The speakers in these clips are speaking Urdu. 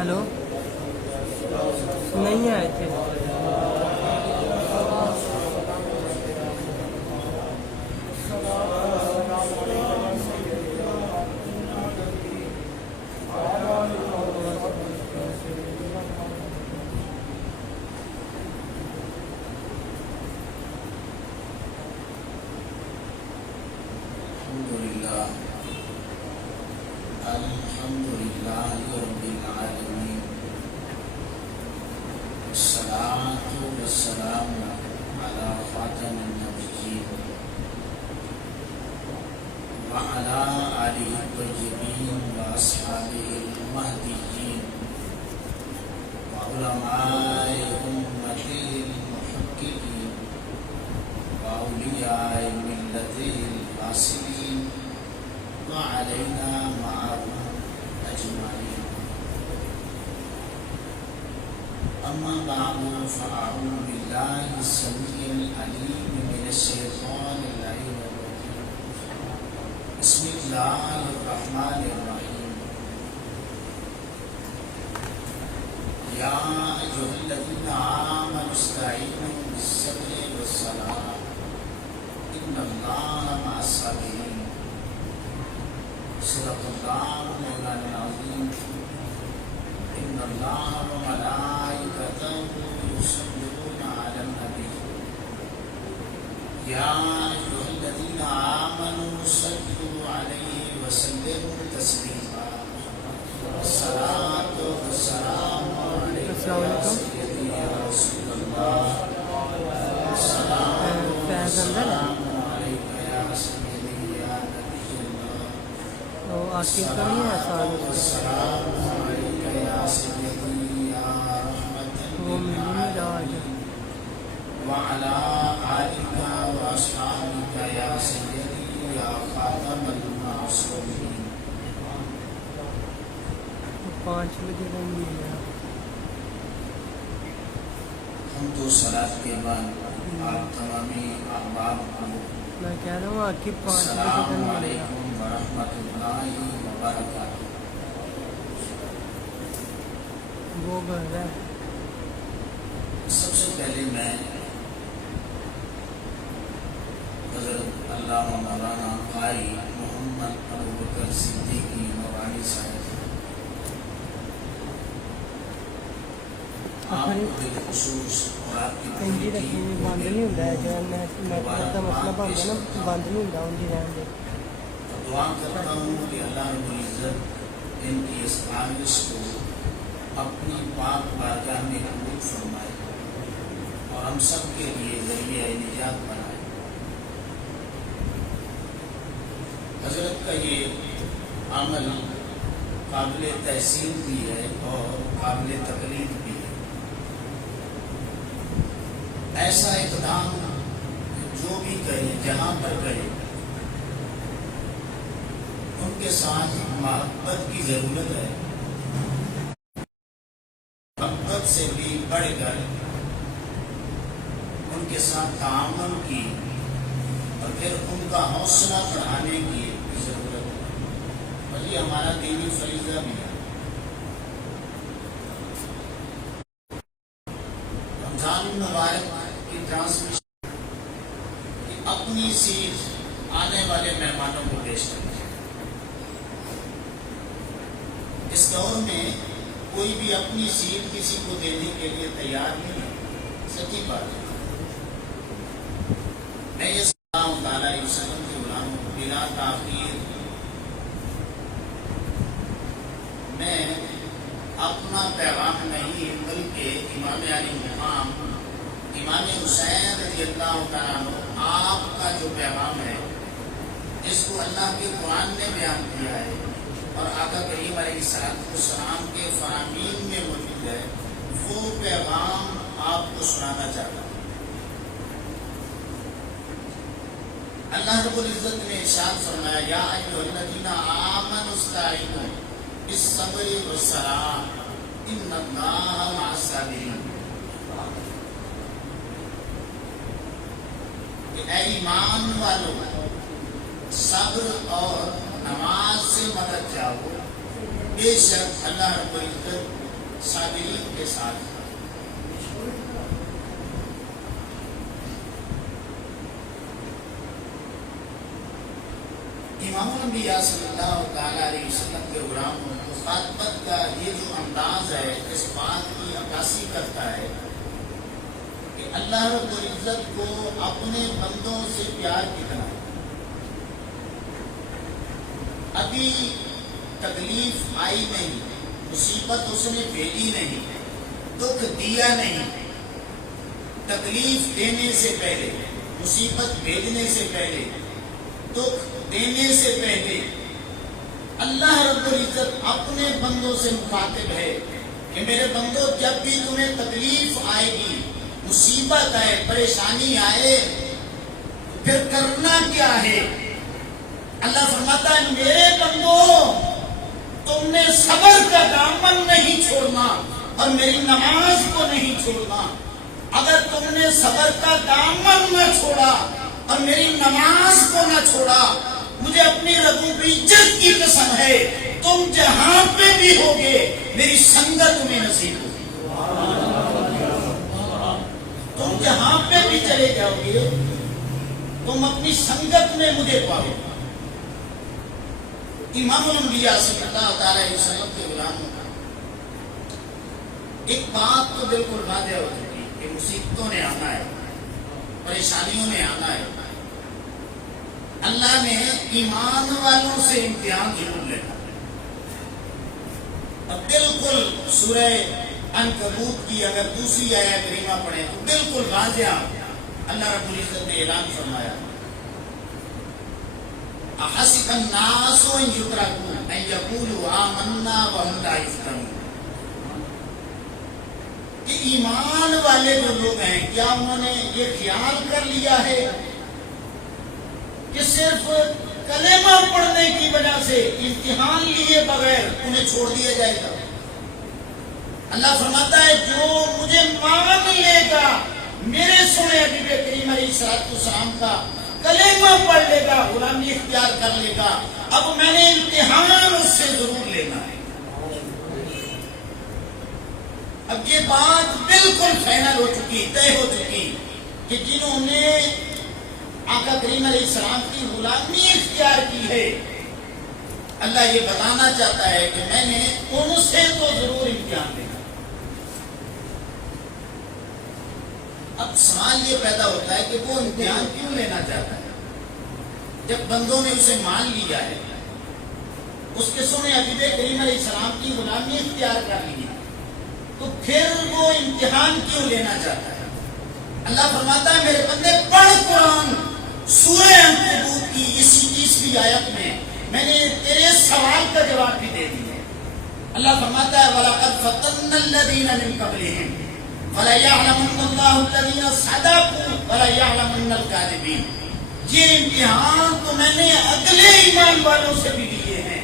ہلو نہیں آئے تھے. الحمد لله رب العالمين والصلاة والسلام على خاتم النبيين وعلى آله الطيبين وأصحابه المهديين وعلماء أمته المحققين وأولياء ملته الفاسدين وعلينا معهم أجمعين. أما بعد فأعوذ بالله السميع العليم من الشيطان اللعين الرجيم. بسم الله الرحمن الرحيم. يا أيها الذين آمنوا استعينوا بالصبر والصلاة إن الله مع الصابرين. صدق الله مولانا العظيم. إن الله وملائكته يصلون على النبي يا أيها الذين آمنوا صلوا عليه وسلموا تسليما. الصلاة والسلام عليك يا سيدي يا رسول الله. الصلاة والسلام عليك يا سيدي يا نبي الله. السلام عليك يا سيدي يا رحمة للعالمين وعلى آلك وأصحابك يا سيدي يا خاتم المعصومين. 5 بجے رنگی ہے. ہم تو صلاۃ کے بعد آپ تمامی احباب کو میں کہہ رہا ہوں آپ کی 5 بجے السلام رنگی ہے. علیکم ورحمۃ اللہ وبرکاتہ. وہ گھر ہے. سب سے پہلے میں حضرت علامہ مولانا قاری محمد ابوبکر صدیقی نورانی صاحب آپ کو بالخصوص اور آپ کی انجی رکھی ہوئی بند نہیں ہوتا ہے. جو نیٹ کا مسئلہ بنتا ہے نا بند نہیں ہوتا انجی رہن دے. دعا کرتا ہوں کہ اللہ رب العزت ان کی اس آرزش کو اپنی پاک بارگاہ میں قبول فرمائے اور ہم سب کے لیے ذریعہ نجات بنائے. حضرت کا یہ عمل قابل تحسین بھی ہے اور قابل تقلید بھی ہے. ایسا اقدام جو بھی کرے جہاں پر کرے ان کے ساتھ محبت کی ضرورت ہے. محبت سے بھی بڑھ کر ان کے ساتھ تعامل کی اور پھر ان کا حوصلہ بڑھانے کی ضرورت ہے. اور یہ ہمارا دینی فریضہ بھی ہے. رمضان مبارک کی ٹرانسمیشن اپنی سیٹ آنے والے مہمانوں کو پیش کریں. اس دور میں کوئی بھی اپنی سیٹ کسی کو دینے کے لیے تیار نہیں ہے. سچی بات ہے. میں یہ صلی اللہ تعالیٰ علیہ وسلم کے غلام بلا تاخیر میں اپنا پیغام نہیں بلکہ امام علی مقام امام حسین رضی اللہ تعالیٰ عنہ آپ کا جو پیغام ہے جس کو اللہ کے قرآن نے بیان کیا ہے اور آقا کریم علیہ السلام کے فرامین میں موجود ہے وہ پیغام آپ کو سنانا چاہتا ہوں. اللہ رب العزت نے ارشاد فرمایا یا ایھا الذین آمنوا استعینوا بالصبر والصلاۃ ان اللہ مع الصابرین. اے ایمان والو صبر اور نماز سے مدد چاہو بے شک اللہ رب العزت صابرین کے ساتھ ہے۔ امام الانبیاء صلی اللہ تعالیٰ علیہ وسلم کے غلام مخاطبت کا یہ جو انداز ہے اس بات کی عکاسی کرتا ہے کہ اللہ رب العزت کو اپنے بندوں سے پیار کتنا ہے۔ ابھی تکلیف آئی نہیں، مصیبت اس نے بھیجی نہیں، دکھ دیا نہیں، تکلیف دینے سے پہلے، مصیبت بھیجنے سے پہلے، دکھ دینے سے پہلے اللہ رب العزت اپنے بندوں سے مخاطب ہے کہ میرے بندوں جب بھی تمہیں تکلیف آئے گی، مصیبت آئے، پریشانی آئے، پھر کرنا کیا ہے؟ اللہ فرماتا ہے میرے بندوں تم نے صبر کا دامن نہیں چھوڑنا اور میری نماز کو نہیں چھوڑنا۔ اگر تم نے صبر کا دامن نہ چھوڑا اور میری نماز کو نہ چھوڑا، مجھے اپنی ربوں کی عزت کی قسم ہے تم جہاں پہ بھی ہوگے میری سنگت میں نصیب ہوگی۔ تم جہاں پہ بھی چلے جاؤ گے تم اپنی سنگت میں مجھے پاؤ گے۔ امام الانبیاء صلی اللہ تعالی علیہ وسلم کے غلاموں کا ایک بات تو بالکل واضح ہو چکی کہ مصیبتوں نے آنا ہے، پریشانیوں نے آنا ہے، اللہ نے ایمان والوں سے امتحان ضرور لینا ہے۔ اب بالکل سورہ عنکبوت کی اگر دوسری آیت کریمہ پڑھیں تو بالکل واضح اللہ رب العزت نے اعلان فرمایا احسب الناس ان یترکوا ان یقولوا آمنا وهم لا یفتنون، کہ ایمان والے جو لوگ ہیں کیا انہوں نے یہ خیال کر لیا ہے کہ صرف کلمہ پڑھنے کی وجہ سے امتحان لیے بغیر انہیں چھوڑ دیا جائے گا؟ اللہ فرماتا ہے جو مجھے مان لے گا، میرے سنے حبیب کریم علیہ السلام کا کلمہ پڑھ لے گا، غلامی اختیار کر لے گا، اب میں نے امتحان اس سے ضرور لینا ہے۔ اب یہ بات بالکل فائنل ہو چکی، طے ہو چکی کہ جنہوں نے آقا کریم علیہ السلام کی غلامی اختیار کی ہے، اللہ یہ بتانا چاہتا ہے کہ میں نے ان سے تو ضرور امتحان لینا۔ اب سوال یہ پیدا ہوتا ہے کہ وہ امتحان کیوں لینا چاہتا ہے؟ جب بندوں نے اسے مان لیا ہے، اس کے سنے حبیب کریم علیہ السلام کی غلامی اختیار کر لی ہے، تو پھر وہ امتحان کیوں لینا چاہتا ہے؟ اللہ فرماتا ہے میرے بندے پڑھ قرآن، سورہ عنکبوت کی اسی 30ویں آیت میں نے تیرے سوال کا جواب بھی دے دیا ہے۔ اللہ فرماتا ہے وَلَقَدْ فَتَنَّا الَّذِينَ مِن قَبْلِهِمْ وَلَيَعْلَمَنَّ اللَّهُ الَّذِينَ صَدَقُوا وَلَيَعْلَمَنَّ الْكَاذِبِينَ۔ یہ امتحان تو میں نے اگلے ایمان والوں سے بھی لیے ہیں،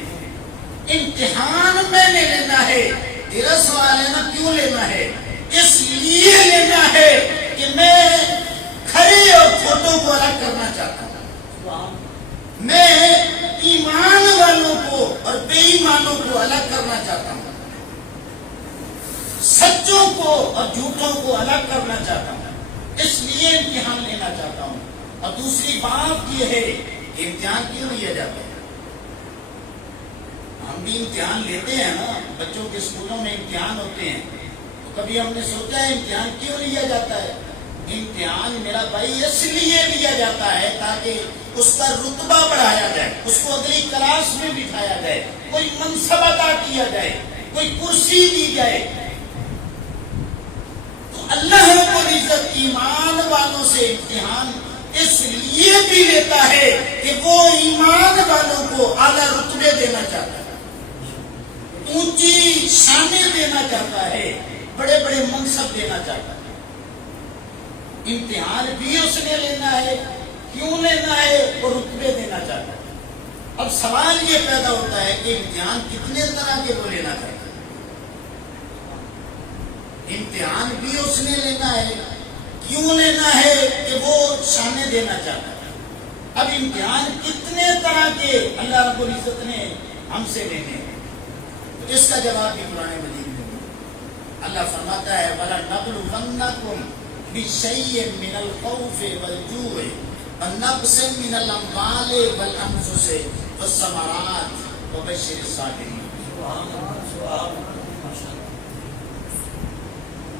امتحان میں نے لینا ہے۔ تیرا سوال ہے نا کیوں لینا ہے؟ اس لیے لینا ہے کہ میں کھڑے اور کھوٹوں کو الگ کرنا چاہتا ہوں، میں ایمان والوں کو اور بے ایمانوں کو الگ کرنا چاہتا ہوں، سچوں کو اور جھوٹوں کو الگ کرنا چاہتا ہوں، اس لیے امتحان لینا چاہتا ہوں۔ اور دوسری بات یہ ہے کہ امتحان کیوں لیا جاتا ہے؟ ہم بھی امتحان لیتے ہیں نا، بچوں کے اسکولوں میں امتحان ہوتے ہیں، تو کبھی ہم نے سوچا ہے امتحان کیوں لیا جاتا ہے؟ امتحان میرا بھائی اس لیے لیا جاتا ہے تاکہ اس کا رتبہ بڑھایا جائے، اس کو اگلی کلاس میں بٹھایا جائے، کوئی منصب عطا کیا جائے، کوئی کرسی دی جائے۔ تو اللہ رب العزت ایمان والوں سے امتحان اس لیے بھی لیتا ہے کہ وہ ایمان والوں کو اعلیٰ رتبے دینا چاہتا ہے، اونچی شانیں دینا چاہتا ہے، بڑے بڑے منصب دینا چاہتا ہے۔ امتحان بھی اس نے لینا ہے، کیوں لینا ہے؟ وہ رتبے دینا چاہتا ہے۔ اب سوال یہ پیدا ہوتا ہے کہ امتحان کتنے طرح کے وہ لینا چاہتا ہے؟ امتحان بھی اس نے لینا ہے، کیوں لینا ہے؟ کہ وہ شانیں دینا چاہتا ہے۔ اب امتحان کتنے طرح کے اللہ رب العزت نے ہم سے لینے ہیں؟ اس کا جواب بھی قرآن مجید میں ہے۔ اللہ فرماتا ہے وَلَنَبْلُوَنَّكُمْ بِشَيْءٍ مِّنَ الْخَوْفِ وَالْجُوعِ وَنَقْصٍ مِّنَ الْأَمْوَالِ وَالْأَنفُسِ وَالثَّمَرَاتِ وَبَشِّرِ الصَّابِرِينَ۔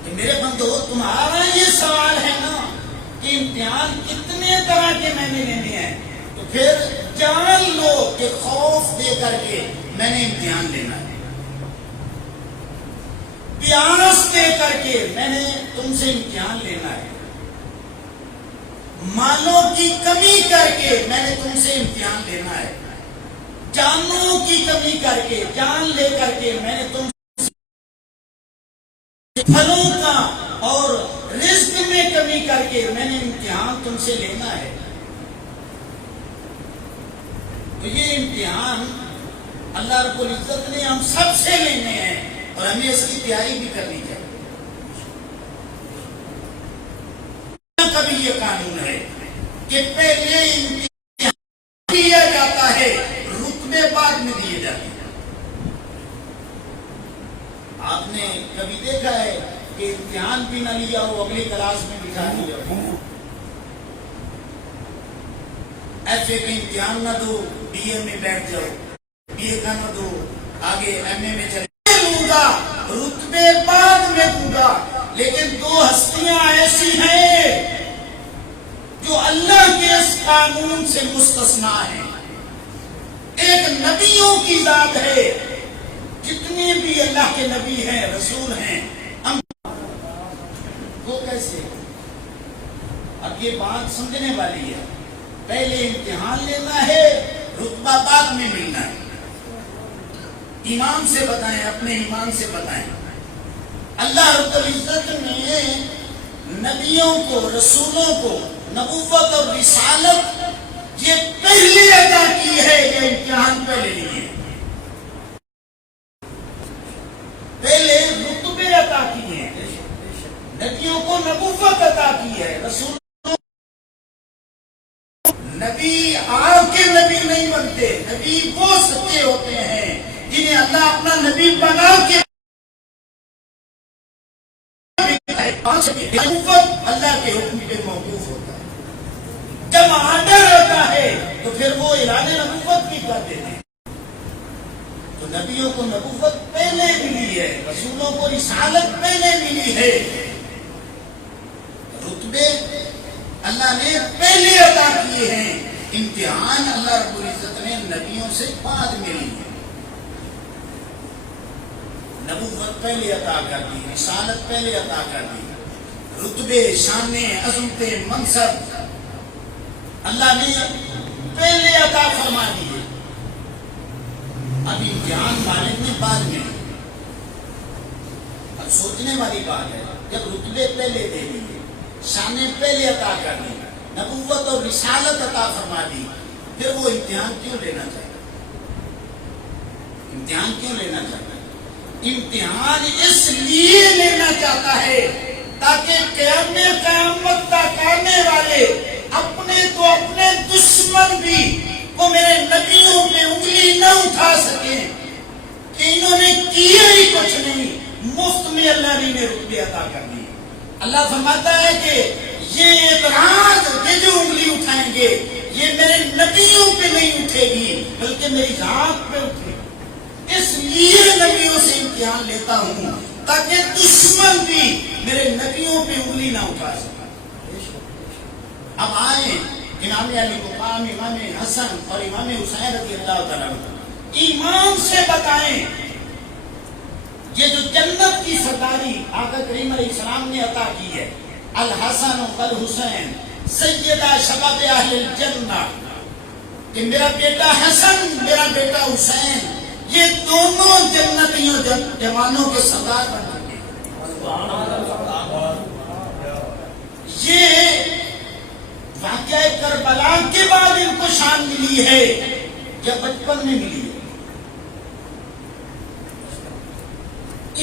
کہ میرے بندو تمہارا یہ سوال ہے نا کہ امتحان کتنے طرح کے میں نے لینے ہیں، تو پھر جان لو کہ خوف دے کر کے میں نے امتحان لینا ہے، پیاس دے کر کے میں نے تم سے امتحان لینا ہے، مالوں کی کمی کر کے میں نے تم سے امتحان لینا ہے، جانوں کی کمی کر کے جان لے کر کے میں نے تم پھلوں کا اور رزق میں کمی کر کے میں نے امتحان تم سے لینا ہے۔ تو یہ امتحان اللہ رب العزت نے ہم سب سے لینے ہیں اور ہمیں اس کی تیاری بھی کرنی چاہیے۔ کبھی یہ قانون ہے کہ پہلے امتحان دیا جاتا ہے، رتبے بعد میں دیے جاتے ہیں۔ آپ نے کبھی دیکھا ہے کہ امتحان بھی نہ لیا ہو اگلی کلاس میں بٹھا دیا ہو؟ ایف اے کا امتحان نہ دو بی اے میں بیٹھ جاؤ، بی اے کا نہ دو آگے ایم اے میں چلے دوں گا، رتبے بعد میں دوں گا۔ لیکن دو ہستیاں ایسی ہیں جو اللہ کے اس قانون سے مستثنا ہیں۔ ایک نبیوں کی ذات ہے، جتنے بھی اللہ کے نبی ہیں رسول ہیں، ہم وہ کیسے؟ اب یہ بات سمجھنے والی ہے، پہلے امتحان لینا ہے، رتبہ بعد میں ملنا ہے۔ ایمان سے بتائیں، اپنے ایمان سے بتائیں۔ اللہ رب العزت نے نبیوں کو، رسولوں کو نبوت اور رسالت یہ پہلی عطا کی ہے، یہ امتحان پہلے لیے، پہلے رتبے عطا کیے ہیں، نبیوں کو نبوت عطا کی ہے، رسول نبی آپ کے نبی نہیں بنتے، نبی وہ سچے ہوتے ہیں جنہیں اللہ اپنا نبی بنا کے نبوت اللہ کے حکم پہ موقوف ہوتا ہے۔ جب آرڈر ہوتا ہے تو پھر وہ اعلان نبوت بھی کر دیتے ہیں۔ تو نبیوں کو نبوت پہلے ملی ہے، رسولوں کو رسالت پہلے ملی ہے، رتبے اللہ نے پہلے عطا کیے ہیں، امتحان اللہ رب العزت نے نبیوں سے بعد میں لی ہے۔ نبوت پہلے عطا کر دی، رسالت پہلے عطا کر دی، رتبے، شانے، عظمتیں، منصب اللہ نے پہلے عطا فرما دیے۔ اب امتحان مالک نے بعد میں، اب سوچنے والی بات ہے، جب رتبے پہلے دے دیے، شانے پہلے عطا کر دی، نبوت اور رسالت عطا فرما دی، پھر وہ امتحان کیوں لینا چاہتا؟ امتحان کیوں لینا چاہتا؟ امتحان اس لیے لینا چاہتا ہے تاکہ قیامت تک آنے والے اپنے تو اپنے دشمن بھی وہ میرے نبیوں پہ انگلی نہ اٹھا سکیں کہ انہوں نے کیا ہی کچھ نہیں، مفت میں اللہ نے رتبے عطا کر دی۔ اللہ فرماتا ہے کہ یہ اعتراض، یہ جو انگلی اٹھائیں گے یہ میرے نبیوں پہ نہیں اٹھے گی بلکہ میری ذات پہ اٹھے گی۔ اس لیے نبیوں سے امتحان لیتا ہوں تاکہ دشمن بھی میرے نبیوں پہ انگلی نہ اٹھا سکے۔ اب آئیں امام علی مقام، امام حسن اور امام حسین رضی اللہ تعالیٰ عنہ، ایمان سے بتائیں یہ جو جنت کی سرداری آقا کریم علیہ السلام نے عطا کی ہے، الحسن والحسین سیدہ شباب اہل الجنہ، کہ میرا بیٹا حسن، میرا بیٹا حسین، یہ دونوں جنتیوں جوانوں کے سردار بن چکے ہیں۔ یہ واقعہ کربلا کے بعد ان کو شان ملی ہے یا بچپن میں ملی ہے؟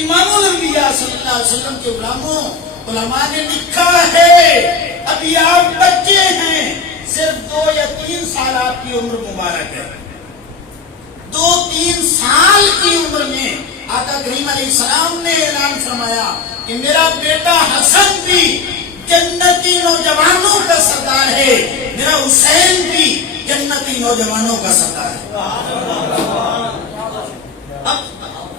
امام الانبیاء صلی اللہ علیہ وسلم کے علماء نے لکھا ہے ابھی آپ بچے ہیں، صرف 2 یا 3 سال آپ کی عمر مبارک ہے، 2-3 سال کی عمر میں اعلان فرمایا کہ میرا بیٹا حسن بھی جنتی نوجوانوں کا سردار ہے، میرا حسین بھی جنتی نوجوانوں کا سردار ہے۔ اب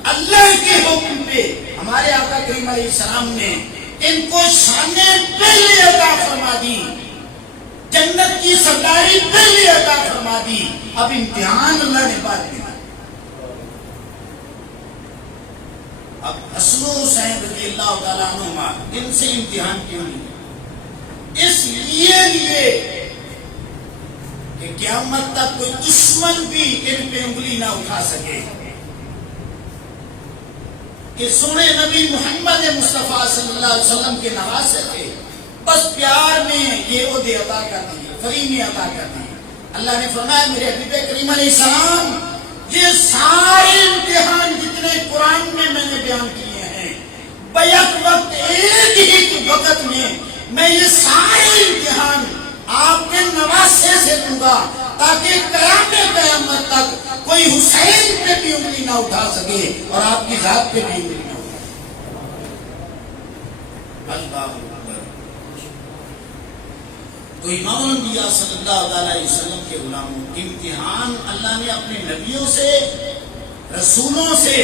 اللہ کے حکم پہ ہمارے آقا کریم علیہ السلام نے ان کو شان پہلے عطا فرما دی، جنت کی سرداری پہلے عطا فرما دی، اب امتحان اللہ نے بعد میں۔ اب حسن و حسین رضی اللہ تعالیٰ عنہما ان سے امتحان کیوں نہیں؟ اس لیے کہ قیامت تک کوئی دشمن بھی ان پہ انگلی نہ اٹھا سکے، کہ سونے نبی محمد مصطفیٰ صلی اللہ علیہ وسلم کے نواسے تھے، بس پیار میں یہ عہدے عطا کر دیے، فری میں عطا کر دیے۔ اللہ نے فرمایا میرے حبیب کریم علیہ السلام یہ سارے امتحان جتنے قرآن میں نے بیان کیے ہیں، بیک وقت ایک ہی وقت میں یہ سارے امتحان آپ کے نواسے سے دوں گا، تاکہ قیامت تک کوئی حسین پہ بھی انگلی نہ اٹھا سکے اور آپ کی ذات پہ بھی انگلی نہ اٹھا سکے۔ اللہ اکبر۔ تو امام الانبیاء صلی اللہ علیہ وسلم کے غلاموں امتحان اللہ نے اپنے نبیوں سے، رسولوں سے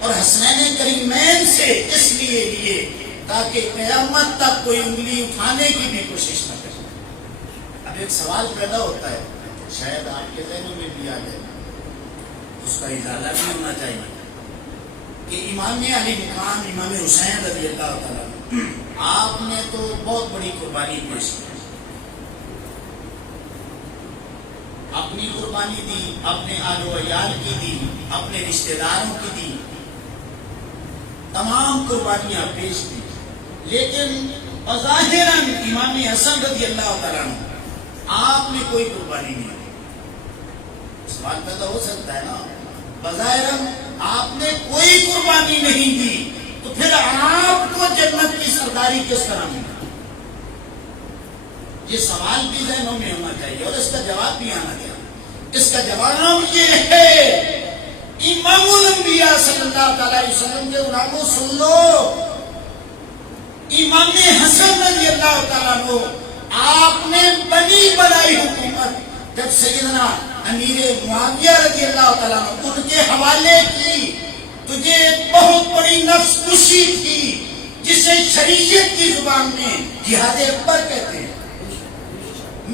اور حسنین کریمین سے اس لیے لیے تاکہ قیامت تک کوئی انگلی اٹھانے کی بھی کوشش نہ کرے۔ اب ایک سوال پیدا ہوتا ہے، شاید آپ کے ذہنوں میں بھی آ جائے، اس کا اجازہ بھی ہونا چاہیے کہ امام علی مقام امام حسین رضی اللہ تعالیٰ آپ نے تو بہت بڑی قربانی پیش کی، اپنی قربانی دی، اپنے آل و عیال کی دی، اپنے رشتہ داروں کی دی، تمام قربانیاں پیش کی، لیکن بظاہراً امام حسن رضی اللہ تعالیٰ آپ نے کوئی قربانی نہیں دی۔ سوال پیدا ہو سکتا ہے نا، بظاہراً آپ نے کوئی قربانی نہیں دی تو پھر آپ کو جنت کی سرداری کس طرح ملی؟ یہ سوال بھی ذہنوں میں ہونا چاہیے اور اس کا جواب بھی آنا چاہیے۔ اس کا جواب یہ ہے، امام الانبیاء صلی اللہ علیہ وسلم کے غلاموں سن لو، امام حسن رضی اللہ تعالیٰ عنہ آپ نے بنی بنائی حکومت جب سیدنا امیر معاویہ رضی اللہ تعالیٰ عنہ ان کے حوالے کی، تجھے بہت بڑی نفس کشی تھی جسے شریعت کی زبان میں جہاد اکبر کہتے ہیں،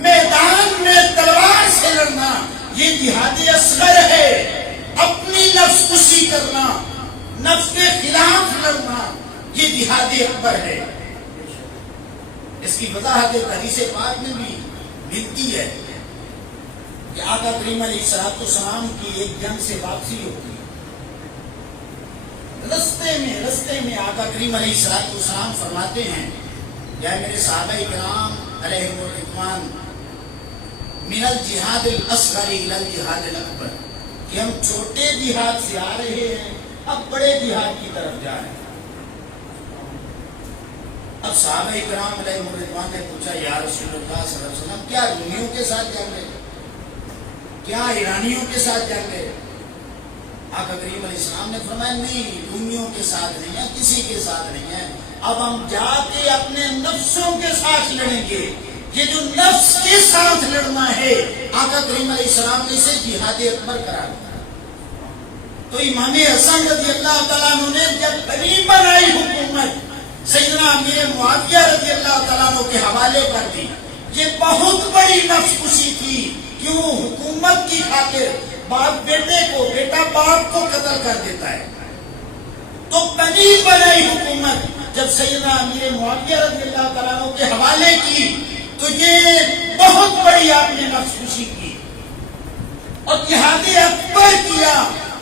میدان میں تلوار سے لڑنا یہ جہاد اصغر ہے، اپنی نفس کشی کرنا، نفس کے خلاف لڑنا یہ جہاد اکبر ہے۔ اس کی وضاحت حدیث پاک میں بھی ملتی ہے کہ آقا کریم علیہ السلام کی ایک جنگ سے واپسی ہوتی ہے، رستے میں آقا کریم علیہ السلام فرماتے ہیں، یا میرے صحابہ کرام علیہم الرضوان، من الجہاد الاصغر الی الجہاد الاکبر، کہ ہم چھوٹے جہاد سے آ رہے ہیں اب بڑے جہاد کی طرف جا رہے ہیں۔ اب صحابہ کرام علیہ الرضوان نے پوچھا، یا رسول اللہ صلی اللہ علیہ وسلم کیا رومیوں کے ساتھ جنگ ہے، کیا ایرانیوں کے ساتھ جنگ ہے؟ آقا کریم علیہ السلام نے فرمایا نہیں، رومیوں کے ساتھ نہیں ہے، کسی کے ساتھ نہیں ہے، اب ہم جا کے اپنے نفسوں کے ساتھ لڑیں گے۔ یہ جو نفس کے ساتھ لڑنا ہے آقا کریم علیہ السلام نے اسے جہاد اکبر قرار دیا۔ تو امام حسن رضی اللہ تعالیٰ عنہ نے جب بنی بنائی حکومت سیدنا امیر معاویہ رضی اللہ تعالیٰ عنہ کے حوالے کر دی، یہ بہت بڑی نفس کشی تھی، کیوں؟ حکومت کی خاطر باپ بیٹے کو، بیٹا باپ کو قتل کر دیتا ہے۔ تو بنی بنائی حکومت جب سیدنا امیر معاویہ رضی اللہ تعالیٰ عنہ کے حوالے کی تو یہ بہت بڑی آپ نے نفس کشی کی اور جہاد اکبر کیا،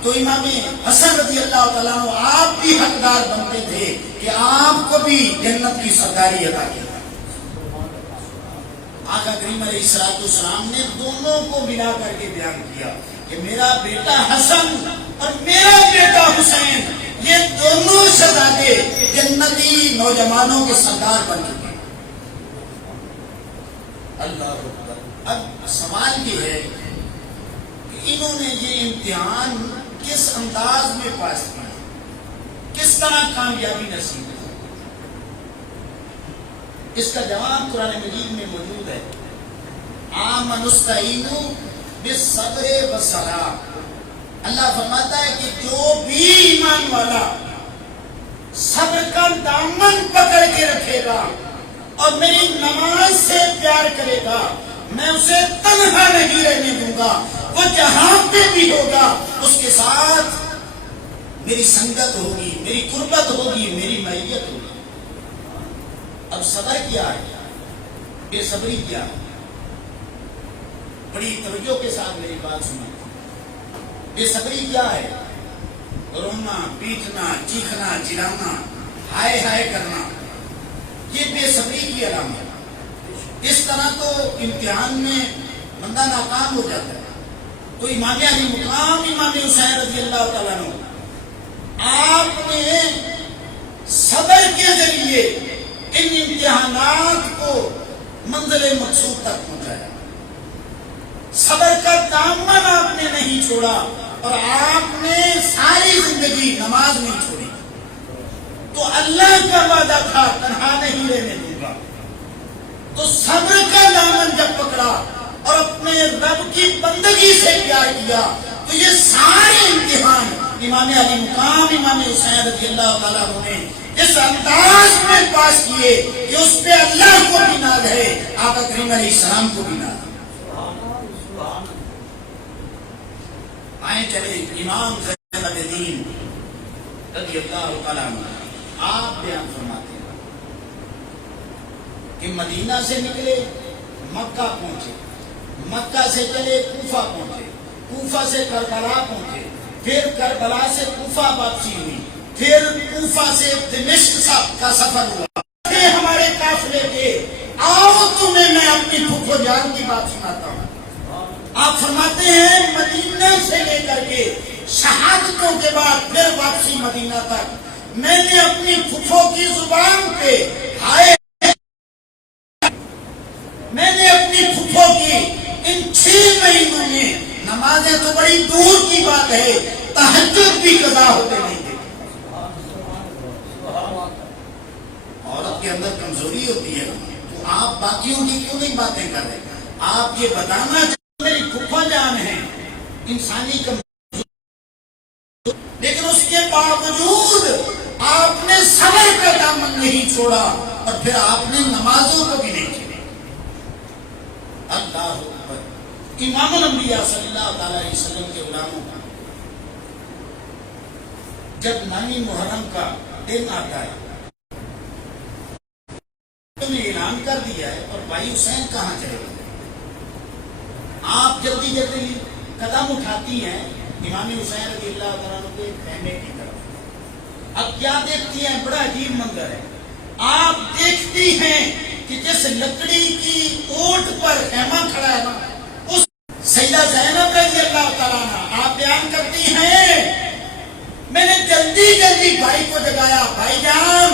تو امام حسن رضی اللہ تعالیٰ عنہ آپ بھی حقدار بنتے تھے کہ آپ کو بھی جنت کی سرداری عطا کی۔ آقا کریم علیہ السلام نے دونوں کو ملا کر کے بیان کیا کہ میرا بیٹا حسن اور میرا بیٹا حسین یہ دونوں شہزادے جنتی نوجوانوں کے سردار بن چکے۔ اللہ اکبر۔ اب سوال یہ ہے کہ انہوں نے یہ امتحان کس انداز میں پاس کیا، کس طرح کامیابی نصیب ہے؟ اس کا جواب قرآن مجید میں موجود ہے. آمنوا استعینوا بالصبر والصلاۃ. اللہ فرماتا ہے کہ جو بھی ایمان والا صبر کا دامن پکڑ کے رکھے گا اور میری نماز سے پیار کرے گا، میں اسے تنہا نہیں رہنے دوں گا. وہ جہاں پہ بھی ہوگا اس کے ساتھ میری سنگت ہوگی، میری قربت ہوگی، میری معیت ہوگی. اب صبر کیا ہے؟ بے صبری کیا ہے؟ بڑی توجہ کے ساتھ میری بات سنیں. بے صبری کیا ہے؟ رونا، پیٹنا، چیخنا، چلانا، ہائے ہائے کرنا، یہ بے صبری کی علامت ہے. اس طرح تو امتحان میں بندہ ناکام ہو جاتا ہے. تو امام علی مقام امام حسین رضی اللہ تعالیٰ عنہ، آپ نے صبر کے ذریعے ان امتحانات کو منزل مقصود تک پہنچایا. صبر کا دامن آپ نے نہیں چھوڑا اور آپ نے ساری زندگی نماز نہیں چھوڑی. تو اللہ کا وعدہ تھا تنہا نہیں رہنے دوں گا. تو صبر کا دامن جب پکڑا اور اپنے رب کی بندگی سے پیار کیا تو یہ سارے امتحان امام علی مقام امام حسین رضی اللہ تعالیٰ عنہ نے اس انداز میں پاس کیے کہ اس پہ اللہ کو بھی ناز ہے، آقا کریم علیہ السلام کو بھی ناز ہے. آئیں چلے امام زین العابدین رضی اللہ تعالیٰ عنہ، آپ بیان فرماتے ہیں کہ مدینہ سے نکلے مکہ پہنچے، مکہ سے چلے کوفہ پہنچے، کوفہ سے کربلا پہنچے، پھر کربلا سے کوفہ واپسی ہوئی، پھر کوفہ سے دمشق کا سفر ہوا. پھر ہمارے قافلے کے آؤ تمہیں میں اپنی پھپھو جان کی بات سناتا ہوں. آپ فرماتے ہیں مدینہ سے لے کر کے شہادتوں کے بعد پھر واپسی مدینہ تک میں نے اپنی پھپھو کی زبان پہ ہائے، میں نے اپنی پھپھو کی ان 6 مہینوں میں نمازیں تو بڑی دور کی بات ہے، تہجد بھی قضا ہوتے نہیں تھے. عورت کے اندر کمزوری ہوتی ہے تو آپ باقیوں کی کیوں نہیں باتیں کر رہے؟ آپ یہ بتانا میری پھپھو جان ہے انسانی کمزوری، لیکن اس کے باوجود آپ نے صبر کا دامن نہیں چھوڑا اور پھر آپ نے نمازوں کو بھی نہیں چھوڑا. اللہ اکبر. امام الانبیاء صلی اللہ تعالی علیہ وسلم کے غلاموں کا جب 9 محرم کا دن آتا ہے تو نے اعلان کر دیا ہے اور بھائی حسین کہاں چلے گئے. آپ جلدی جلدی قدم اٹھاتی ہیں امام حسین رضی اللہ تعالیٰ عنہ کے خیمے کی طرف. اب کیا دیکھتی ہیں؟ بڑا عجیب منظر ہے. آپ دیکھتی ہیں کہ جس لکڑی کی اوٹ پر خیمہ کھڑا ہے اس سیدہ زینب رضی اللہ تعالیٰ عنہ آپ بیان کرتی ہیں میں نے جلدی جلدی بھائی کو جگایا، بھائی جان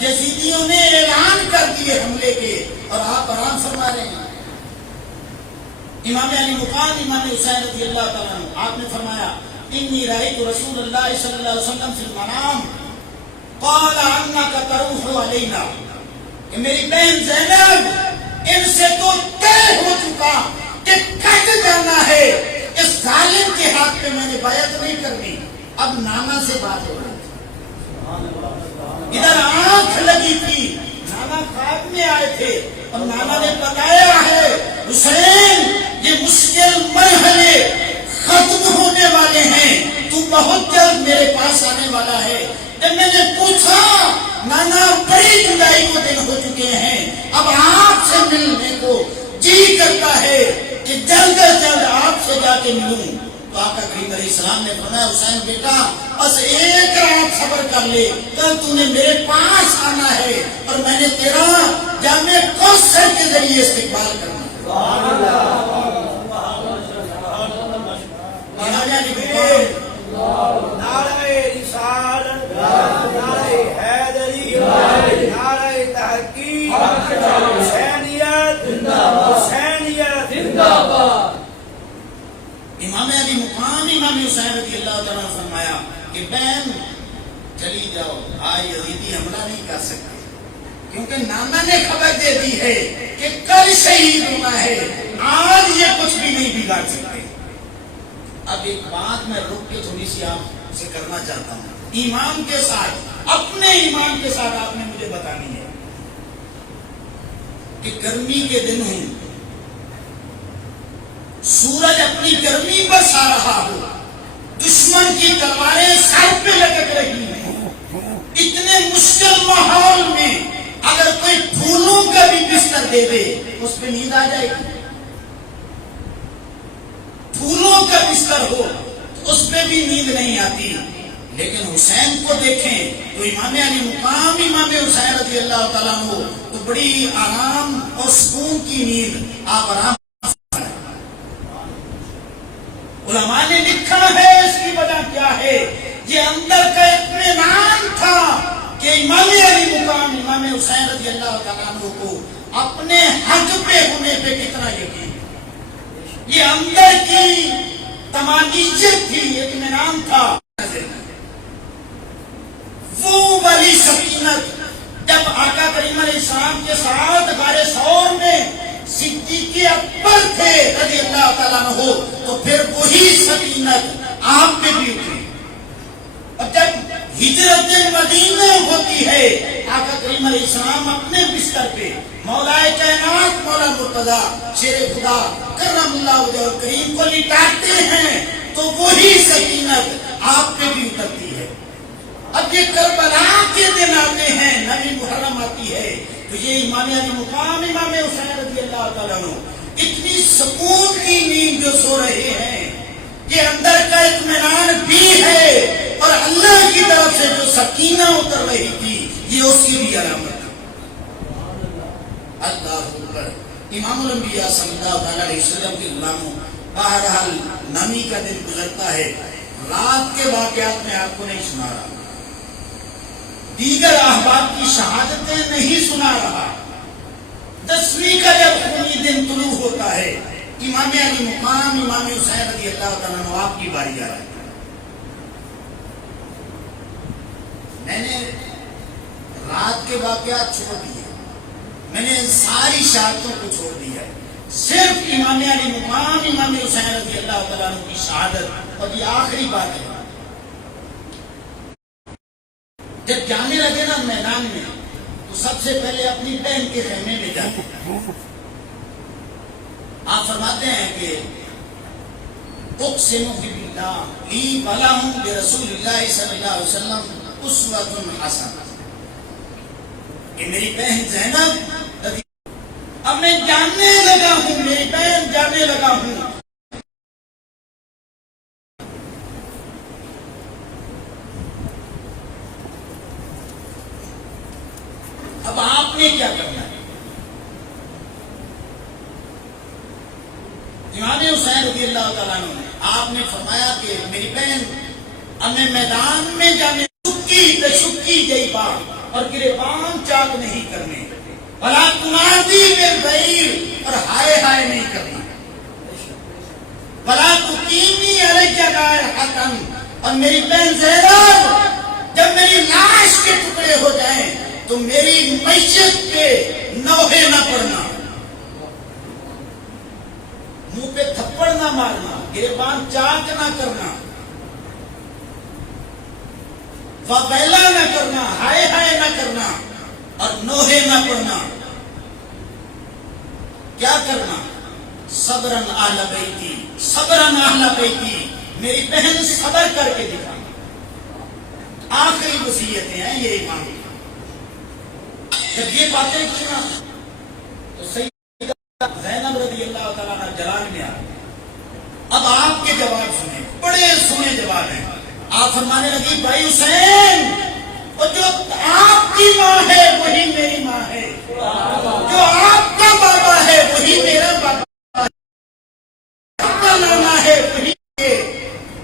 یزیدیوں نے اعلان کر دیے حملے کے اور آپ آرام فرما رہے ہیں. امام علی مقام امام حسین رضی اللہ تعالیٰ عنہ آپ نے فرمایا انی رأیت رسول اللہ صلی اللہ علیہ وسلم فی المنام قال انک تروح علینا، کہ میری بہن زینب ان سے تو طے ہو چکا کہ کٹ جانا ہے، اس ظالم کے ہاتھ پہ میں نے بیعت نہیں کرنی. اب نانا سے بات ہو رہی تھی، ادھر آنکھ لگی تھی، نانا خواب میں آئے تھے اور نانا نے بتایا ہے حسین یہ مشکل مرحلے ختم ہونے والے ہیں، تو بہت جلد میرے پاس آنے والا ہے. جب میں نے پوچھا نانا بڑی جدائی کو دن ہو چکے ہیں، اب آپ سے ملنے کو جی کرتا ہے کہ جلد از جلد آپ سے جا کے ملوں. تو آقا کریم علیہ السلام نے فرمایا حسین بیٹا بس ایک رات صبر کر لے، کل تو نے میرے پاس آنا ہے اور میں نے تیرا جامع کوثر کے ذریعے استقبال کرنا ہے. نعرہ رسالت، نعرہ حیدری، نعرہ تحقیق، حسینیت حسینیت زندہ باد. امام علی مقام امام حسین رضی اللہ تعالیٰ نے فرمایا کہ بہن چلی جاؤ، بھائی یزیدی حملہ نہیں کر سکتے، کیونکہ نانا نے خبر دے دی ہے کہ کل شہید ہونا ہے، آج یہ کچھ بھی نہیں بگاڑ سکتے۔ اب ایک بات میں رک کے تھوڑی سی آپ سے کرنا چاہتا ہوں، ایمان کے ساتھ، اپنے ایمان کے ساتھ آپ نے مجھے بتانی ہے کہ گرمی کے دن ہوں، سورج اپنی گرمی برسا رہا ہو، دشمن کی تلواریں سر پہ لٹک رہی ہیں، اتنے مشکل ماحول میں اگر کوئی پھولوں کا بھی بستر دے دے اس پہ نیند آ جائے گی؟ پھولوں کا بستر ہو تو اس پہ بھی نیند نہیں آتی۔ لیکن حسین کو دیکھیں تو امام علی مقام امام حسین رضی اللہ تعالیٰ عنہ تو بڑی آرام اور سکون کی نیند آپ آرام۔ علماء نے لکھا ہے اس کی وجہ کیا ہے، یہ اندر کا اطمینان تھا کہ امام علی مقام امام حسین رضی اللہ تعالیٰ عنہ کو اپنے حق پہ ہونے پہ کتنا یقین، یہ اندر کی تمانیت تھی، اطمینان تھا۔ وہ والی سکینت جب آقا کریم علیہ السلام کے ساتھ غار ثور میں صدیق اکبر تھے رضی اللہ تعالیٰ عنہ، تو پھر وہی سکینت آپ پہ بھی اٹھی۔ اور جب ہجرت مدینہ ہوتی ہے، آقا کریم علیہ السلام اپنے بستر پہ مولا کائنات مولا مرتضیٰ شیر خدا کرم اللہ وجہہ الکریم کو لٹاتے ہیں تو وہی سکینت آپ پہ بھی اترتی ہے۔ اب یہ کربلا کے دن آتے ہیں، نویں محرم آتی ہے، تو یہ امام علی مقام امام حسین رضی اللہ تعالیٰ عنہ اتنی سکون کی نیند جو سو رہے ہیں، یہ اندر کا اطمینان بھی ہے، اور اللہ کی طرف سے جو سکینہ اتر رہی تھی یہ اس کی بھی علامت ہے۔ اللہ اکبر۔ امام الانبیاء صلی اللہ علیہ وسلم کے غلاموں، بہرحال نمی کا دن گزرتا ہے، رات کے واقعات میں آپ کو نہیں سنا رہا، دیگر احباب کی شہادتیں نہیں سنا رہا، 10ویں کا جب خونی دن طلوع ہوتا ہے، امام علی مقام امام حسین رضی اللہ تعالیٰ عنہ آپ کی باری آ رہی ہے۔ میں نے رات کے واقعات چھوڑ دیے، میں نے ساری شہادتوں کو چھوڑ دیا ہے، صرف امام علی مقام امام حسین رضی اللہ تعالیٰ عنہ کی شہادت، اور یہ آخری بات ہے۔ جب جانے لگے نا میدان میں تو سب سے پہلے اپنی بہن کے خیمے میں جاتے ہیں۔ آپ فرماتے ہیں کہ اقسم باللہ لی ولہم برسول اللہ صلی اللہ علیہ وسلم اسوۃ حسنہ، کہ میری بہن زینب، اب میں جاننے لگا ہوں، میری بہن جاننے لگا ہوں۔ اب آپ نے کیا کرنا ہے؟ امام حسین رضی اللہ تعالیٰ عنہ نے آپ نے فرمایا کہ میری بہن ہمیں میدان میں جانے شکی گئی بات اور گریبان چاک نہیں کرنے، بلا تنادی بالبعیر، اور ہائے ہائے نہیں کرنا، بلا تقیمی علیہ نائحۃ، اور میری بہن زینب جب میری لاش کے ٹکڑے ہو جائیں تو میری میت پہ نوحے نہ پڑنا، منہ پہ تھپڑ نہ مارنا، گریبان چاک نہ کرنا، وبیلا نہ کرنا، ہائے ہائے نہ کرنا، اور نوحے نہ پڑنا۔ کیا کرنا؟ صبراً اہل بیتی، صبراً اہل بیتی، میری بہن صبر کر کے دکھانا۔ آخری وصیتیں ہیں یہ امام کی۔ جب یہ باتیں کی نا تو سیدہ زینب رضی اللہ تعالیٰ عنہ جلال میں آ گئی۔ اب آپ کے جواب سنیں، بڑے سنے جواب ہیں۔ آپ فرمانے لگی بھائی حسین، اور جو آپ کی ماں ہے وہی میری ماں ہے، جو آپ کا بابا ہے وہی میرا بابا ہے، آپ کا نانا ہے وہی ہے،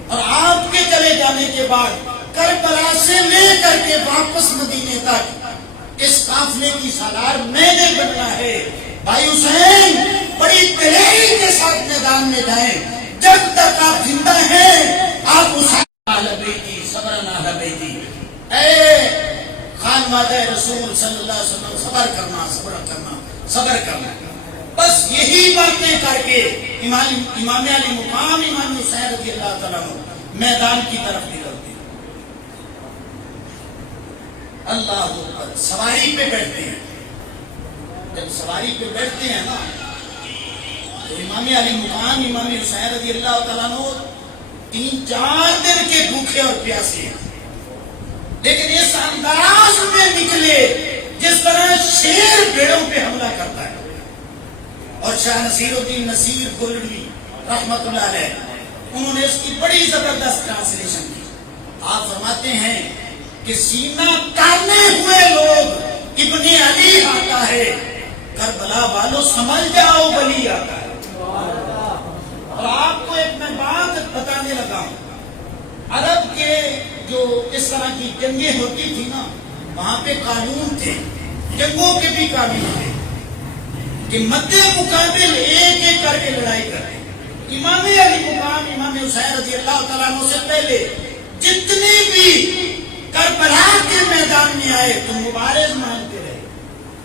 اور آپ کے چلے جانے کے بعد کربلا سے لے کر کے واپس مدینے تک اس قافلے کی سالار میں نے بننا ہے۔ بھائی حسین بڑی دلیری کے ساتھ میدان میں جائیں، جب تک آپ زندہ ہیں آپ اس اے خانوادہ رسول صلی اللہ علیہ وسلم صبر کرنا صبر کرنا صبر کرنا. بس یہی باتیں کر کے امام علی مقام امام حسین رضی اللہ تعالیٰ عنہ میدان کی طرف نکلتے ہیں. اللہ اکبر. سواری پہ بیٹھتے ہیں. جب سواری پہ بیٹھتے ہیں نا تو امام علی مقام امام حسین رضی اللہ تعالیٰ عنہ 3-4 دن کے بھوکے اور پیاسے ہیں، لیکن اس انداز میں نکلے جس طرح شیر بھیڑوں پہ حملہ کرتا ہے. اور شاہ نصیر الدین نصیر گولڈوی رحمت اللہ علیہ انہوں نے اس کی بڑی زبردست ٹرانسلیشن کی. آپ فرماتے ہیں کہ سینہ تانے ہوئے لوگ ابن علی آتا ہے، کربلا والوں سمجھ جاؤ ولی آتا ہے. اور آپ کو ایک میں بات بتانے لگا ہوں. عرب کے جو اس طرح کی جنگیں ہوتی تھی نا وہاں پہ قانون تھے، جنگوں کے بھی قانون تھے کہ مد مقابل ایک ایک کر کے لڑائی کرتے. امام علی مقام امام حسین رضی اللہ تعالیٰ عنہ سے پہلے جتنے بھی کربلا کے میدان میں آئے تو مبارز مانگتے رہے،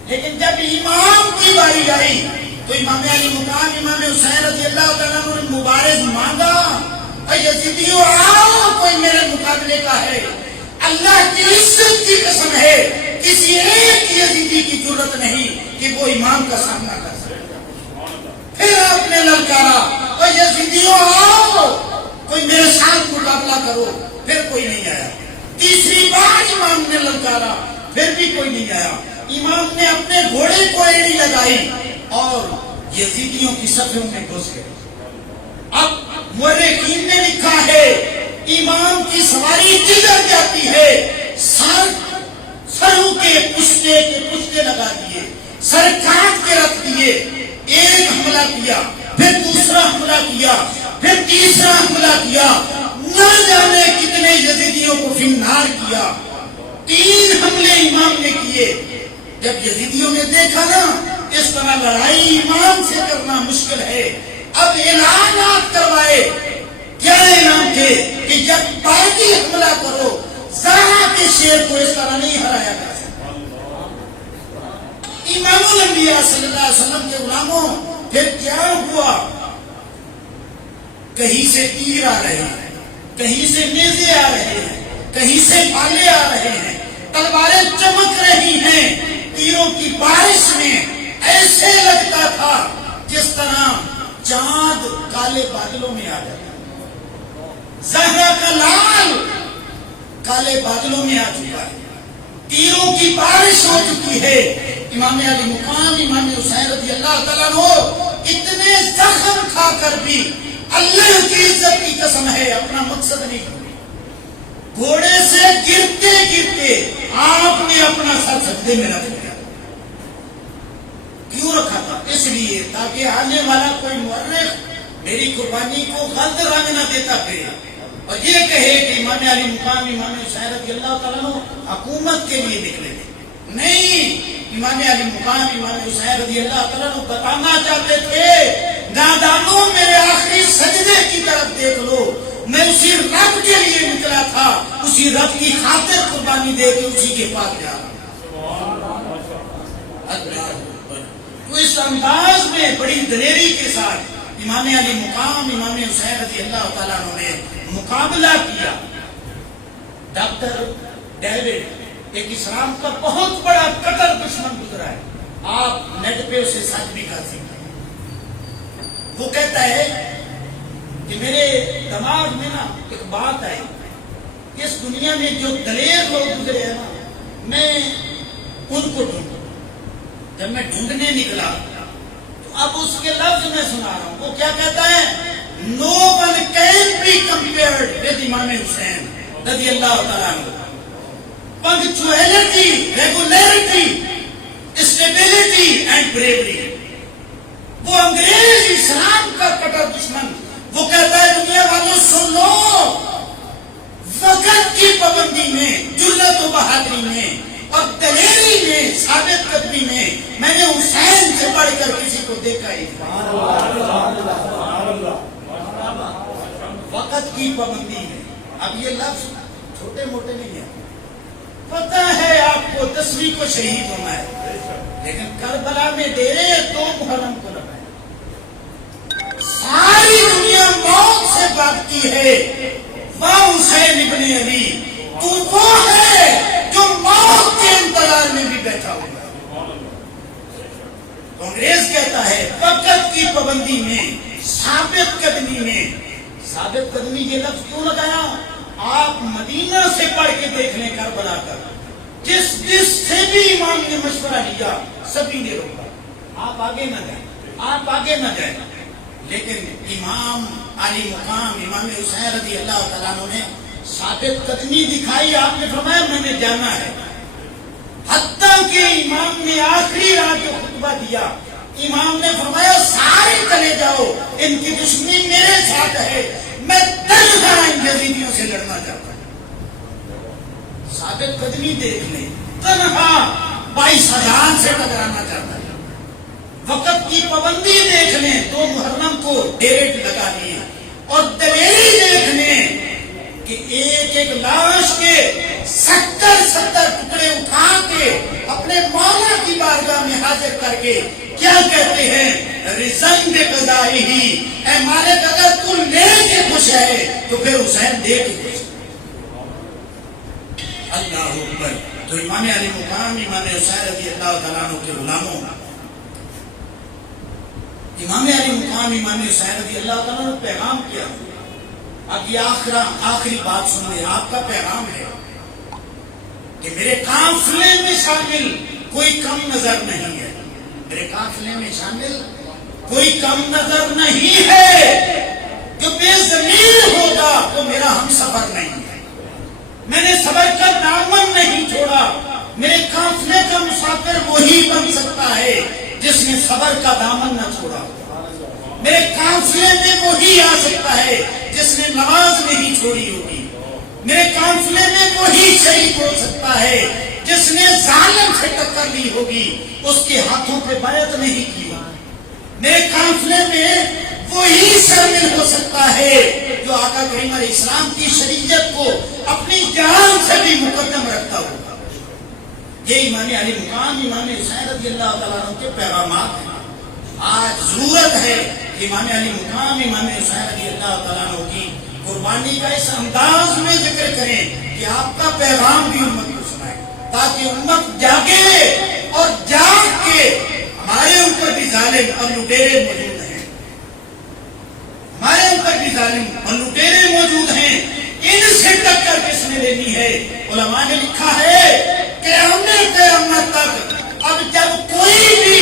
لیکن جب امام کی باری آئی تو امام علی مقام امام حسین رضی اللہ تعالیٰ عنہ نے مبارز مانگا. اور یزیدیوں آؤ کوئی میرے مقابلے کا ہے. اللہ کی عزت کی قسم ہے کسی ایک یزیدی کی ضرورت نہیں کہ وہ امام کا سامنا کر سکے. پھر آپ نے للکارا اور یزیدیوں آؤ کوئی میرے ساتھ مقابلہ کرو. پھر کوئی نہیں آیا. تیسری بار امام نے للکارا پھر بھی کوئی نہیں آیا. امام نے اپنے گھوڑے کو ایڑی لگائی اور یزیدیوں کی صفوں میں گھس گئے. اب مورخین نے لکھا ہے امام کی سواری جدھر جاتی ہے سروں کے پشتے لگا دیے، سر کاٹ کے رکھ دیے. ایک حملہ کیا، پھر دوسرا حملہ کیا، پھر تیسرا حملہ کیا. نہ جانے کتنے یزیدیوں کو فنار کیا. 3 حملے امام نے کیے. جب یزیدیوں نے دیکھا نا اس طرح لڑائی امام سے کرنا مشکل ہے، اب اعلانات کروائے. کیا اعلان تھے کہ جب باقی حملہ کرو زہرا کے شیر کو اس طرح نہیں ہرایا جا سکتا. امام الانبیاء صلی اللہ علیہ وسلم کے غلاموں پھر کیا ہوا؟ کہیں سے تیر آ رہے ہیں، کہیں سے نیزے آ رہے ہیں، کہیں سے بھالے آ رہے ہیں، تلواریں چمک رہی ہیں. تیروں کی بارش میں ایسے لگتا تھا جس طرح چاند کالے بادلوں میں آ جاتا. زہرا کا لال کالے بادلوں میں آ چکا ہے. تیروں کی بارش ہو چکی ہے. امام علی مقام امام حسین رضی اللہ تعالیٰ عنہ اتنے زخم کھا کر بھی اللہ کی عزت کی قسم ہے اپنا مقصد نہیں کرتے. گھوڑے سے گرتے گرتے آپ نے اپنا سر سجدے میں رکھ دیا. کیوں رکھا تھا؟ اس لیے تاکہ آنے والا کوئی مورخ میری قربانی کو غلط رنگ نہ دیتا پھر اور یہ کہے کہ امام علی مقام امام حسین رضی اللہ تعالیٰ عنہ حکومت کے لیے نکلے تھے. نہیں، امام علی مقام امام حسین رضی اللہ تعالیٰ عنہ بتانا چاہتے تھے نادانوں میرے آخری سجدے کی طرف دیکھ لو، میں اسی رب کے لیے نکلا تھا، اسی رب کی خاطر قربانی دے کے اسی کے پاس جا رہا. تو اس انداز میں بڑی دلیری کے ساتھ امام علی مقام امام حسین رضی اللہ تعالیٰ عنہ نے مقابلہ کیا. ڈاکٹر ڈیوڈ ایک اسلام کا بہت بڑا قطر دشمن گزرا ہے. آپ نیٹ پہ اسے سچ بھی کر سکتے ہیں. وہ کہتا ہے کہ میرے دماغ میں نا ایک بات آئی، اس دنیا میں جو دلیر لوگ گزرے ہیں نا میں ان کو ڈھونڈوں. جب میں ڈھونڈنے نکلا تو اب اس کے لفظ میں سنا رہا ہوں. وہ کیا کہتا ہے؟ No one can be compared with امام حسین رضی اللہ تعالیٰ عنہ. Punctuality, regularity, stability and bravery. وہ انگریز اسلام کا کٹر دشمن وہ کہتا ہے دنیا والوں سن لو، وقت کی پابندی میں، جرأت و بہادری میں اور دلیری میں، ثابت قدمی میں نے حسین سے بڑھ کر کسی کو دیکھا ہی. وقت کی پابندی ہے. اب یہ لفظ چھوٹے موٹے نہیں ہے. 10ویں کو شہید ہونا ہے، لیکن کربلا میں ڈیرے 2 محرم کو لگائے. ساری دنیا موت سے بھاگتی ہے، وہ حسین ابن علی تو وہ ہے جو موت کے انتظار میں بھی بیٹھا ہوا. انگریز کہتا ہے وقت کی پابندی میں، ثابت قدمی میں. ثابت قدمی یہ لفظ کیوں لگایا؟ آپ مدینہ سے پڑھ کے دیکھ لیں کربلا کا، جس سے بھی امام نے مشورہ لیا سبھی نے روکا، آپ آگے نہ جائیں، آپ آگے نہ جائیں. لیکن امام علی مقام امام حسین رضی اللہ تعالیٰ عنہ نے ثابت قدمی دکھائی. آپ نے فرمایا میں نے جانا ہے. حتیٰ کہ امام نے آخری رات جو خطبہ دیا، امام نے فرمایا سارے چلے جاؤ، ان کی دشمنی میرے ساتھ ہے، میں تنہا ان یزیدیوں سے لڑنا چاہتا ہوں. ثابت قدمی دیکھ لیں، تنہا 22,000 سے ٹکرانا چاہتا ہے. وقت کی پابندی دیکھ لیں، 2 محرم کو ڈیرے لگا دیے. اور دلیری دیکھ لیں کہ ایک ایک لاش کے 70 ٹکڑے اٹھا کے اپنے مولا کی بارگاہ میں حاضر کر کے کیا کہتے ہیں؟ رضن بقضائی ہی، اے مالک اگر تو لے کے خوش ہے تو پھر حسین دے کے خوش. اللہ اکبر. تو امام علی مقام امام حسین رضی اللہ تعالیٰ عنہ کے غلاموں، امام علی مقام امام حسین رضی اللہ تعالیٰ عنہ پیغام کیا. اب یہ آخری بات سن لیں، آپ کا پیغام ہے کہ میرے قافلے میں شامل کوئی کم نظر نہیں ہے، میرے قافلے میں شامل کوئی کم نظر نہیں ہے. جو بے ضمیر ہوگا وہ میرا ہم سفر نہیں ہے. میں نے صبر کا دامن نہیں چھوڑا. میرے قافلے کا مسافر وہی بن سکتا ہے جس نے صبر کا دامن نہ چھوڑا. میرے قافلے میں وہی آ سکتا ہے جس نے نماز نہیں چھوڑی ہوگی. میرے قافلے میں وہی شہید ہو سکتا ہے جس نے ظالم سے ٹکر لی ہوگی، اس کے ہاتھوں پہ بیعت نہیں کی. میرے قافلے میں وہی شامل ہو سکتا ہے جو آقا کریم علیہ السلام کی شریعت کو اپنی جان سے بھی مقدم رکھتا ہوگا. یہ امام علی مقام امام حسین رضی اللہ تعالیٰ عنہ کے پیغامات ہیں. آج ضرورت ہے کہ امام علی مقام امام حسین رضی اللہ تعالیٰ عنہ کی قربانی کا اس انداز میں ذکر کریں کہ آپ کا پیغام بھی امت کو سنائے، تاکہ امت جاگے اور جاگ کے ہمارے اوپر بھی ظالم اور لٹیرے موجود ہیں، ہمارے اوپر بھی ظالم اور لٹیرے موجود ہیں، ان سے ٹکر کس نے لینی ہے؟ علماء نے لکھا ہے کہ قیامت تک اب جب کوئی بھی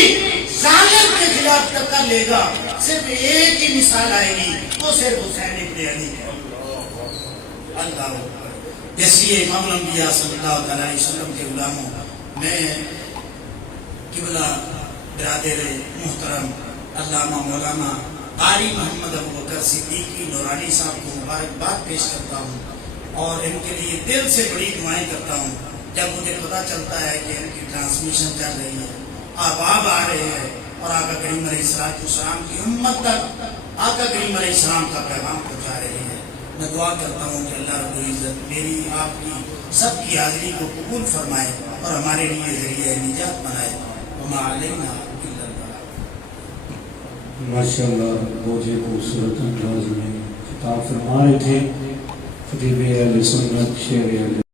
ظالم کے خلاف ٹکر لے گا صرف ایک ہی مثال آئے گی، وہ صرف حسین ابن علی ہے. اللہ اکبر. اس لیے امام الانبیاء صلی اللہ علیہ وسلم کے غلاموں، میں قبلہ برادر محترم علامہ مولانا قاری محمد ابوبکر صدیقی نورانی صاحب کو مبارکباد پیش کرتا ہوں اور ان کے لیے دل سے بڑی دعائیں کرتا ہوں. جب مجھے پتا چلتا ہے کہ ان کی ٹرانسمیشن چل رہی ہے، آباب آ رہے ہیں اور آقا کریم علیہ السلام کی امت تک آقا کریم علیہ السلام کا پیغام پہنچا رہے ہیں، میں دعا کرتا ہوں کہ اللہ رب العزت میری آپ کی سب کی حاضری کو قبول فرمائے اور ہمارے لیے ذریعہ نجات بنائے. وما علینا الا البلاغ. ماشاءاللہ بہت ہی خوبصورت انداز میں خطاب فرما رہے تھے خطیب اہل سنت شیخ